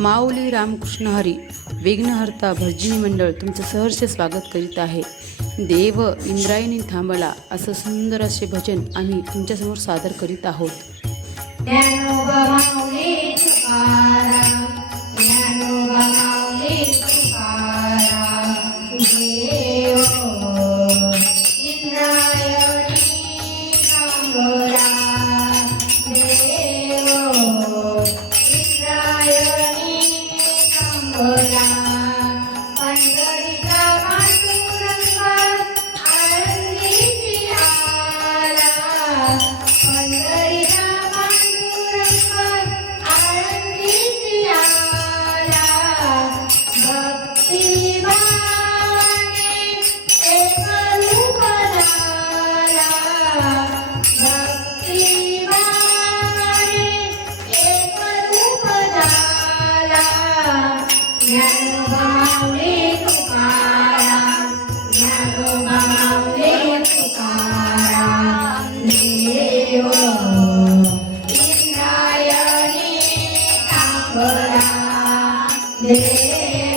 माऊली रामकृष्ण हरी विघ्नहर्ता भजनी मंडळ तुमचं सहर्ष स्वागत करीत आहे. देव इंद्रायणी थांबला असं सुंदर असे भजन आम्ही तुमच्यासमोर सादर करीत आहोत. ज्ञानोबा माऊली तुकाराम, ज्ञानोबा माऊली तुकाराम. देव इंद्रायणी थांबला, देव इंद्रायणी थांबला. पंढरीचा पांडुरंग आळंदीची आला, पंढरीचा पांडुरंग आळंदीची आला. भक्तिभावाने एक रूप झाला, भक्तिभावाने एक रूप झाला. ज्ञानोबा माऊली तुकाराम, ज्ञानोबा माऊली तुकाराम. देव इंद्रायणी थांबला, देव